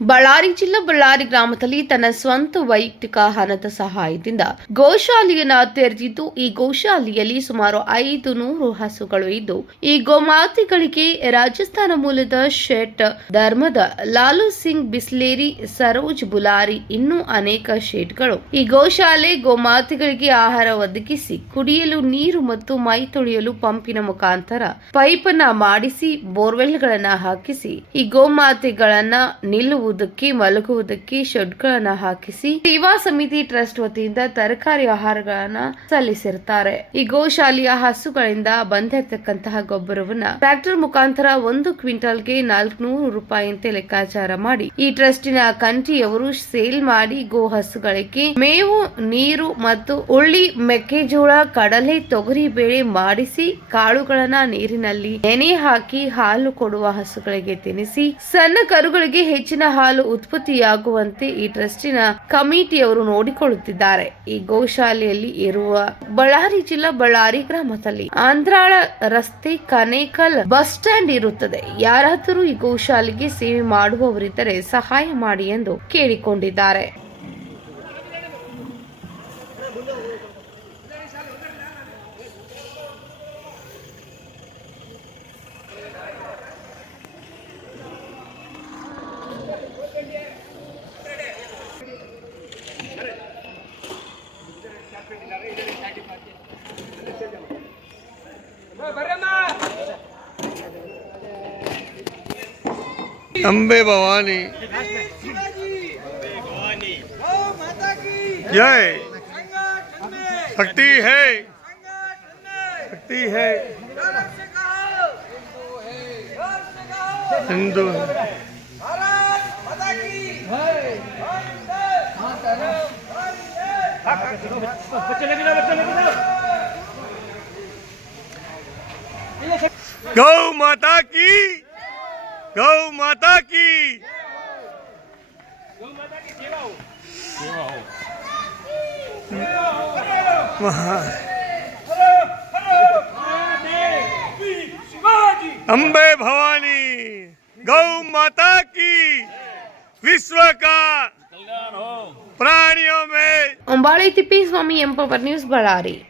ಬಳ್ಳಾರಿ ಜಿಲ್ಲೆ ಬಳ್ಳಾರಿ ಗ್ರಾಮದಲ್ಲಿ ತನ್ನ ಸ್ವಂತ ವೈಯಕ್ತಿಕ ಹಣದ ಸಹಾಯದಿಂದ ಗೋಶಾಲೆಯನ್ನ ತೆರೆದಿದ್ದು, ಈ ಗೋಶಾಲೆಯಲ್ಲಿ ಸುಮಾರು 500 ಹಸುಗಳು ಇದ್ದು, ಈ ಗೋಮಾತೆಗಳಿಗೆ ರಾಜಸ್ಥಾನ ಮೂಲದ ಶೇಟ್ ಧರ್ಮದ ಲಾಲು ಸಿಂಗ್ ಬಿಸ್ಲೇರಿ, ಸರೋಜ್ ಬುಲಾರಿ ಇನ್ನೂ ಅನೇಕ ಶೇಟ್ಗಳು ಈ ಗೋಶಾಲೆ ಗೋಮಾತೆಗಳಿಗೆ ಆಹಾರ ಒದಗಿಸಿ, ಕುಡಿಯಲು ನೀರು ಮತ್ತು ಮೈ ತೊಳೆಯಲು ಪಂಪಿನ ಮುಖಾಂತರ ಪೈಪನ್ನ ಮಾಡಿಸಿ, ಬೋರ್ವೆಲ್ಗಳನ್ನ ಹಾಕಿಸಿ, ಈ ಗೋಮಾತೆಗಳನ್ನ ನಿಲ್ಲುವುದಕ್ಕೆ ಮಲಗುವುದಕ್ಕೆ ಶೆಡ್ಗಳನ್ನ ಹಾಕಿಸಿ ಸೇವಾ ಸಮಿತಿ ಟ್ರಸ್ಟ್ ವತಿಯಿಂದ ತರಕಾರಿ ಆಹಾರಗಳನ್ನ ಸಲ್ಲಿಸಿರುತ್ತಾರೆ. ಈ ಗೋಶಾಲೆಯ ಹಸುಗಳಿಂದ ಬಂದಿರತಕ್ಕಂತಹ ಗೊಬ್ಬರವನ್ನ ಟ್ರ್ಯಾಕ್ಟರ್ ಮುಖಾಂತರ 1 ಕ್ವಿಂಟಲ್ಗೆ 400 ರೂಪಾಯಿಯಂತೆ ಲೆಕ್ಕಾಚಾರ ಮಾಡಿ ಈ ಟ್ರಸ್ಟಿನ ಕಂಠಿಯವರು ಸೇಲ್ ಮಾಡಿ ಗೋ ಹಸುಗಳಿಗೆ ಮೇವು, ನೀರು ಮತ್ತು ಉಳ್ಳಿ, ಮೆಕ್ಕೆಜೋಳ, ಕಡಲೆ, ತೊಗರಿ ಬೇಳೆ ಮಾಡಿಸಿ ಕಾಳುಗಳನ್ನ ನೀರಿನಲ್ಲಿ ನೆನೆ ಹಾಕಿ ಹಾಲು ಕೊಡುವ ಹಸುಗಳಿಗೆ ತಿನ್ನಿಸಿ ಸಣ್ಣ ಕರುಗಳಿಗೆ ಹೆಚ್ಚಿನ ಹಾಲು ಉತ್ಪತ್ತಿಯಾಗುವಂತೆ ಈ ಟ್ರಸ್ಟಿನ ಕಮಿಟಿಯವರು ನೋಡಿಕೊಳ್ಳುತ್ತಿದ್ದಾರೆ. ಈ ಗೋಶಾಲೆಯಲ್ಲಿ ಇರುವ ಬಳ್ಳಾರಿ ಜಿಲ್ಲಾ ಬಳ್ಳಾರಿ ಗ್ರಾಮದಲ್ಲಿ ಆಂಧ್ರಾಳ ರಸ್ತೆ ಕನೇಕಲ್ ಬಸ್ ಸ್ಟ್ಯಾಂಡ್ ಇರುತ್ತದೆ. ಯಾರಾದರೂ ಈ ಗೋಶಾಲೆಗೆ ಸೇವೆ ಮಾಡುವವರಿದ್ದರೆ ಸಹಾಯ ಮಾಡಿ ಎಂದು ಕೇಳಿಕೊಂಡಿದ್ದಾರೆ. अंबे भवानी जय शक्ति है, शक्ति है, हिंदू गौ माता की, गौ माता की, गौ माता की सेवा हो, सेवा हो। अंबे भवानी गौ माता की विश्व का कल्याण हो। प्राणियों में अंबाड़ी तिप्पी स्वामी एंपवर न्यूज़ बಳ್ಳಾರಿ।